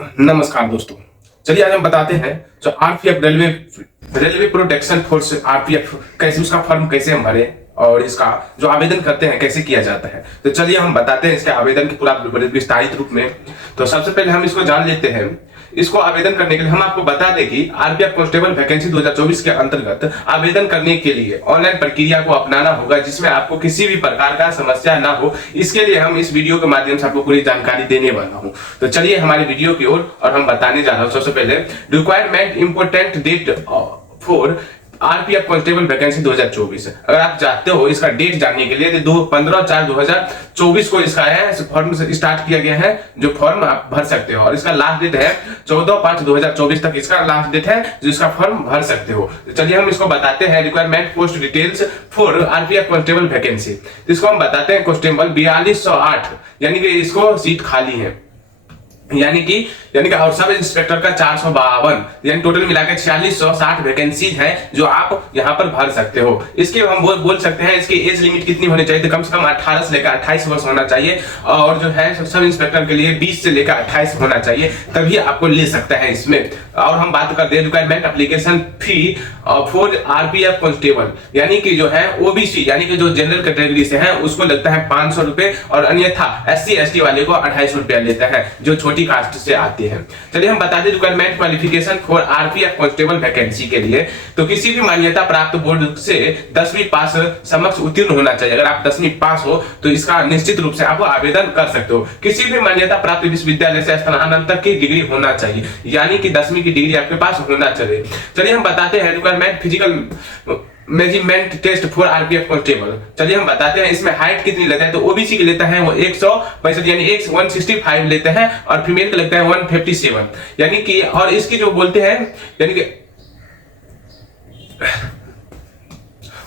नमस्कार दोस्तों, चलिए आज हम बताते हैं जो RPF railway protection force RPF कैसे उसका फॉर्म कैसे हम भरें और इसका जो आवेदन करते हैं कैसे किया जाता है। तो चलिए हम बताते हैं इसके आवेदन की पूरा विस्तारित रूप में। तो सबसे पहले हम इसको जान लेते हैं। इसको आवेदन करने के लिए हम आपको बता दें कि आरपीएफ कांस्टेबल वैकेंसी 2024 के अंतर्गत आवेदन करने के लिए ऑनलाइन प्रक्रिया को अपनाना होगा, जिसमें आपको किसी भी प्रकार का समस्या ना हो। इसके लिए हम इस वीडियो के माध्यम से आपको पूरी जानकारी देने वाला हूं। तो चलिए हमारे वीडियो की ओर और हम बताने जा रहे हैं। सबसे पहले requirement important date for RPF constable vacancy 2024। अगर आप चाहते हो इसका डेट जानने के लिए तो 15/4/2024 को इसका है फॉर्म स्टार्ट किया गया है, जो फॉर्म आप भर सकते हो। और इसका लास्ट डेट है 14/5/2024 तक इसका लास्ट डेट है जो इसका फॉर्म भर सकते हो। तो चलिए हम इसको बताते हैं। Requirement post details for RPF constable vacancy, इसको हम बताते हैं कांस्टेबल 4208, यानी कि इसको सीट खाली है, यानी कि और सब इंस्पेक्टर का 452, यानी टोटल मिलाकर 4660 वैकेंसी है जो आप यहां पर भर सकते हो। इसके हम बोल सकते हैं इसकी एज लिमिट कितनी होनी चाहिए, तो कम से कम 18 से लेकर 28 वर्ष होना चाहिए। और जो है सब इंस्पेक्टर के लिए 20 से लेकर 28 होना चाहिए, तभी आपको ले सकता है इसमें। और हम बात करते हैं requirement application fee for RPF constable, यानी कि जो है ओबीसी यानी कि जो जनरल कैटेगरी से है उसको लगता है 500 रुपए, और अन्यथा SC/ST वाले को 250 रुपया लेता है जो छोटी कास्ट से आती है। चलिए हम बता दें requirement qualification for RPF constable vacancy के लिए। तो किसी भी मान्यता प्राप्त बोर्ड से 10वीं पास समक्ष उत्तीर्ण होना चाहिए। अगर आप 10वीं पास हो तो इसका निश्चित रूप से आप आवेदन कर सकते हो। किसी भी मान्यता प्राप्त विश्वविद्यालय से स्नातक की डिग्री होना चाहिए, यानी कि 10वीं की डिग्री आपके पास होना चाहिए। चलिए हम बताते हैं requirement physical measurement test for RPF constable. चलिए हम बताते हैं इसमें हाइट कितनी लेता है। तो ओबीसी के लेता है वो 165 यानी 165 लेते हैं, और फीमेल का लगता है 157, यानी कि और इसकी जो बोलते हैं यानी कि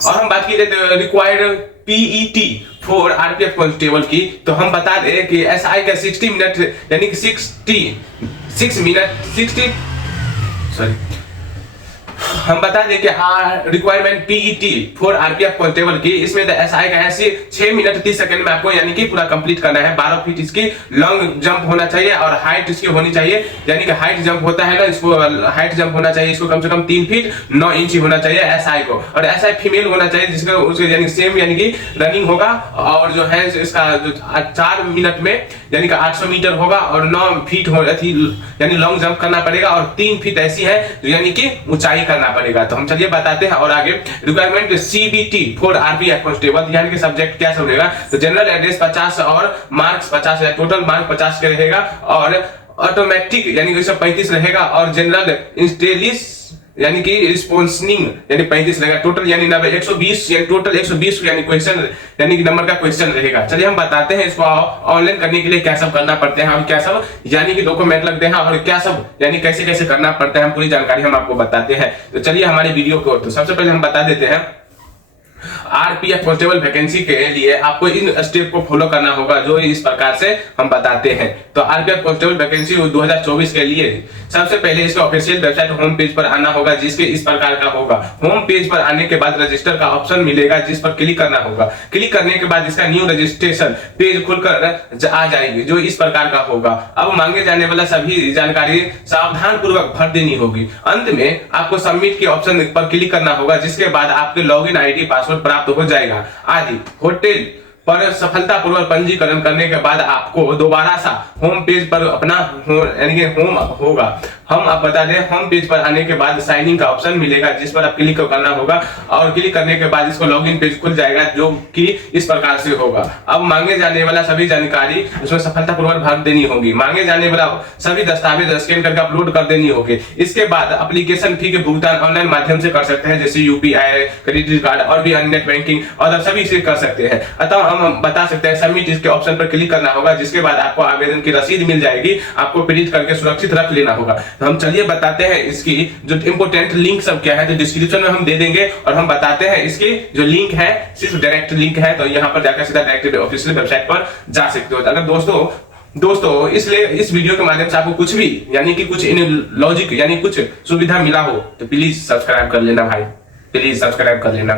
और हम बात की required PET for RPF constable की, तो हम बता दें कि एसआई का 60 मिनट यानी कि 60 हम बता दें कि requirement PET for RPF constable की, इसमें एसआई का है 6 मिनट 30 सेकंड में आपको यानी कि पूरा कंप्लीट करना है। 12 फीट इसकी लॉन्ग जंप होना चाहिए, और हाइट इसकी होनी चाहिए, यानी कि हाइट जंप होता है ना, इसको हाइट जंप होना चाहिए इसको कम से कम 3 फीट 9 इंच होना चाहिए एसआई को। और एसआई फीमेल होना चाहिए जिसका उसके यानी सेम यानी कि रनिंग होगा, और जो है इसका 4 मिनट में यानी कि 800 मीटर होगा, और 9 फीट यानी लॉन्ग जंप करना पड़ेगा, और 3 फीट ऐसी है यानी कि ऊंचाई करना पड़ेगा। तो हम चलिए बताते हैं और आगे। Requirement CBT for RPF constable, यानी कि सब्जेक्ट क्या सब रहेगा। तो जनरल एड्रेस 50 और मार्क्स 50 है, टोटल मार्क 50 के रहेगा, और ऑटोमेटिक यानी कि 135 रहेगा, और जनरल इंटेलिजेंस यानी कि रिस्पॉन्सिंग यानी 35 रहेगा, टोटल यानी 120 यानी टोटल 120 यानी क्वेश्चन यानी कि नंबर का क्वेश्चन रहेगा। चलिए हम बताते हैं इसको ऑनलाइन करने के लिए क्या सब करना पड़ते हैं, हम क्या सब यानी कि डॉक्यूमेंट लगते हैं, और क्या सब यानी कैसे कैसे करना पड़ता है, हम पूरी जानकारी हम आपको बताते हैं। तो चलिए हमारे वीडियो को, तो सबसे पहले हम बता देते हैं आरपीएफ कांस्टेबल वैकेंसी के लिए आपको इन स्टेप को फॉलो करना होगा, जो इस प्रकार से हम बताते हैं। तो आरपीएफ कांस्टेबल वैकेंसी 2024 के लिए सबसे पहले इसके ऑफिशियल वेबसाइट होम पेज पर आना होगा, जिसके इस प्रकार का होगा। होम पेज पर आने के बाद रजिस्टर का ऑप्शन मिलेगा, जिस पर क्लिक करना होगा। क्लिक करने के बाद इसका न्यू रजिस्ट्रेशन पेज खुलकर आ जाएगी, जो इस प्रकार का होगा। अब मांगे जाने वाला सभी जानकारी सावधान पूर्वक भर देनी होगी। अंत में आपको सबमिट के ऑप्शन पर क्लिक करना होगा, जिसके बाद आपके लॉगिन आईडी पासवर्ड प्राप्त हो जाएगा आदि। होटल पर सफलतापूर्वक पंजीकरण करने के बाद आपको दोबारा सा होम पेज पर अपना यानी कि होम होगा। हम आप बता दें होम पेज पर आने के बाद साइन इन का ऑप्शन मिलेगा, जिस पर आप क्लिक करना होगा, और क्लिक करने के बाद इसको लॉगिन पेज खुल जाएगा, जो कि इस प्रकार से होगा। अब मांगे जाने वाला सभी जानकारी उसमें सफलतापूर्वक भर देनी होगी। मांगे जाने वाला सभी दस्तावेज स्कैन करके अपलोड कर देनी होगी। इसके बाद एप्लीकेशन फी के भुगतान ऑनलाइन माध्यम से कर सकते हैं, जैसे यूपीआई, क्रेडिट कार्ड और भी अन्य नेट बैंकिंग और सभी से कर सकते हैं। अतः हम बता सकते हैं सबमिट इसके ऑप्शन पर क्लिक करना होगा, जिसके बाद आपको आवेदन की रसीद मिल जाएगी, आपको प्रिंट करके सुरक्षित रख लेना होगा। तो हम चलिए बताते हैं इसकी जो इंपोर्टेंट लिंक सब क्या है, तो डिस्क्रिप्शन में हम दे देंगे, और हम बताते हैं इसकी जो लिंक है सिर्फ डायरेक्ट लिंक है, तो यहाँ पर जाकर सीधा डायरेक्ट ऑफिशियल वेबसाइट पर जा सकते हो। अगर दोस्तों इसलिए इस वीडियो के माध्यम से आपको कुछ भी यानी कि कुछ इन लॉजिक यानी कुछ सुविधा मिला हो तो प्लीज सब्सक्राइब कर लेना भाई, प्लीज सब्सक्राइब कर लेना।